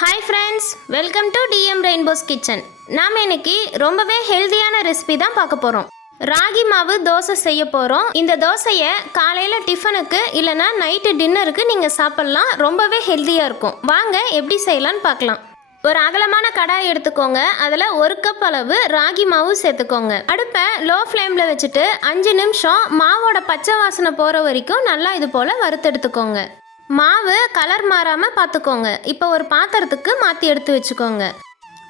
Hi friends welcome to TM Rainbow's kitchen நாம் இன்னைக்கு ரொம்பவே ஹெல்தியான ரெசிபி தான் பார்க்க போகிறோம் ராகி மாவு தோசை செய்ய போகிறோம் இந்த தோசையை காலையில் டிஃபனுக்கு இல்லைன்னா நைட்டு டின்னருக்கு நீங்கள் சாப்பிட்லாம். ரொம்பவே ஹெல்த்தியாக இருக்கும். வாங்க எப்படி செய்யலான்னு பார்க்கலாம். ஒரு அகலமான கடாய் எடுத்துக்கோங்க. அதில் ஒரு கப் அளவு ராகி மாவு சேர்த்துக்கோங்க. அடுப்பை லோ ஃப்ளேமில் வச்சுட்டு அஞ்சு நிமிஷம் மாவோட பச்சை வாசனை போகிற வரைக்கும் நல்லா இது போல் வறுத்தெடுத்துக்கோங்க மாவு கலர் மாறாமல் பார்த்துக்கோங்க இப்போ ஒரு பாத்திரத்துக்கு மாற்றி எடுத்து வச்சுக்கோங்க.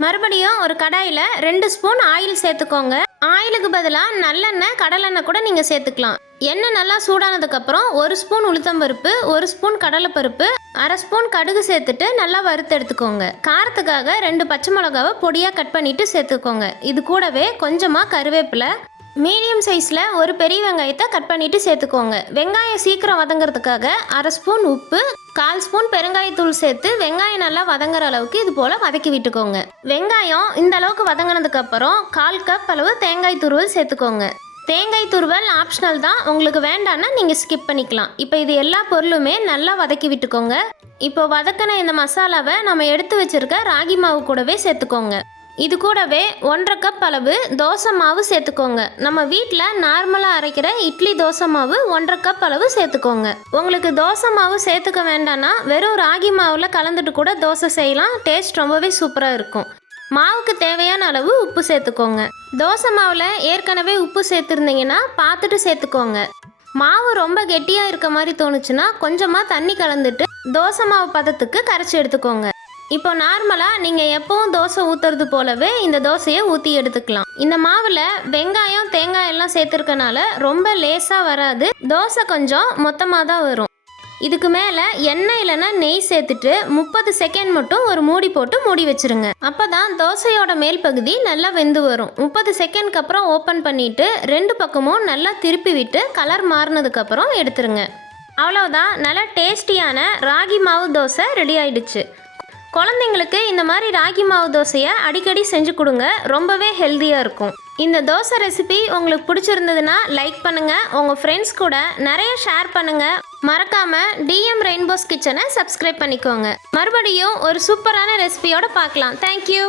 மறுபடியும் ஒரு கடாயில் ரெண்டு ஸ்பூன் ஆயில் சேர்த்துக்கோங்க. ஆயிலுக்கு பதிலாக நல்லெண்ணெய் கடலெண்ணெய் கூட நீங்கள் சேர்த்துக்கலாம். எண்ணெய் நல்லா சூடானதுக்கப்புறம் ஒரு ஸ்பூன் உளுத்தம்பருப்பு ஒரு ஸ்பூன் கடலைப்பருப்பு அரை ஸ்பூன் கடுகு சேர்த்துட்டு நல்லா வறுத்து எடுத்துக்கோங்க. காரத்துக்காக ரெண்டு பச்சை மிளகாவை பொடியாக கட் பண்ணிவிட்டு சேர்த்துக்கோங்க. இது கூடவே கொஞ்சமாக கருவேப்பிலை மீடியம் சைஸில் ஒரு பெரிய வெங்காயத்தை கட் பண்ணிவிட்டு சேர்த்துக்கோங்க. வெங்காயம் சீக்கிரம் வதங்குறதுக்காக அரை ஸ்பூன் உப்பு கால் ஸ்பூன் பெருங்காயத்தூள் சேர்த்து வெங்காயம் நல்லா வதங்குற அளவுக்கு இது போல் வதக்கி விட்டுக்கோங்க. வெங்காயம் இந்த அளவுக்கு வதங்கினதுக்கப்புறம் கால் கப் அளவு தேங்காய் துருவல் சேர்த்துக்கோங்க. தேங்காய் துருவல் ஆப்ஷனல் தான். உங்களுக்கு வேண்டான்னா நீங்கள் ஸ்கிப் பண்ணிக்கலாம். இப்போ இது எல்லா பொருளுமே நல்லா வதக்கி விட்டுக்கோங்க. இப்போ வதக்கின இந்த மசாலாவை நம்ம எடுத்து வச்சிருக்க ராகி மாவு கூடவே சேர்த்துக்கோங்க. இது கூடவே ஒன்றரை கப் அளவு தோசை மாவு சேர்த்துக்கோங்க. நம்ம வீட்டில் நார்மலாக அரைக்கிற இட்லி தோசை மாவு ஒன்றரை கப் அளவு சேர்த்துக்கோங்க. உங்களுக்கு தோசை மாவு சேர்த்துக்க வேண்டாம்னா வெறும் ராகி மாவில் கலந்துட்டு கூட தோசை செய்யலாம். டேஸ்ட் ரொம்பவே சூப்பராக இருக்கும். மாவுக்கு தேவையான அளவு உப்பு சேர்த்துக்கோங்க. தோசை மாவில் ஏற்கனவே உப்பு சேர்த்துருந்தீங்கன்னா பார்த்துட்டு சேர்த்துக்கோங்க. மாவு ரொம்ப கெட்டியாக இருக்க மாதிரி தோணுச்சுன்னா கொஞ்சமாக தண்ணி கலந்துட்டு தோசை மாவு பதத்துக்கு கரைச்சி எடுத்துக்கோங்க. இப்போ நார்மலாக நீங்கள் எப்பவும் தோசை ஊற்றுறது போலவே இந்த தோசையை ஊற்றி எடுத்துக்கலாம். இந்த மாவில் வெங்காயம் தேங்காய் எல்லாம் சேர்த்துருக்கனால ரொம்ப லேசாக வராது. தோசை கொஞ்சம் மொத்தமாக தான் வரும். இதுக்கு மேலே எண்ணெய் இல்லைன்னா நெய் சேர்த்துட்டு முப்பது செகண்ட் மட்டும் ஒரு மூடி போட்டு மூடி வச்சிருங்க. அப்போ தான் தோசையோட மேல் பகுதி நல்லா வெந்து வரும். முப்பது செகண்ட்க்கு அப்புறம் ஓப்பன் பண்ணிவிட்டு ரெண்டு பக்கமும் நல்லா திருப்பி விட்டு கலர் மாறினதுக்கப்புறம் எடுத்துருங்க. அவ்வளோதான் நல்லா டேஸ்டியான ராகி மாவு தோசை ரெடி ஆயிடுச்சு. குழந்தைங்களுக்கு இந்த மாதிரி ராகி மாவு தோசையை அடிக்கடி செஞ்சு கொடுங்க. ரொம்பவே ஹெல்த்தியாக இருக்கும். இந்த தோசை ரெசிபி உங்களுக்கு பிடிச்சிருந்ததுன்னா லைக் பண்ணுங்கள் உங்கள் ஃப்ரெண்ட்ஸ் கூட நிறைய ஷேர் பண்ணுங்கள் மறக்காமல் டிஎம் ரெயின்போஸ் கிச்சனை சப்ஸ்கிரைப் பண்ணிக்கோங்க. மறுபடியும் ஒரு சூப்பரான ரெசிபியோடு பார்க்கலாம். தேங்க்யூ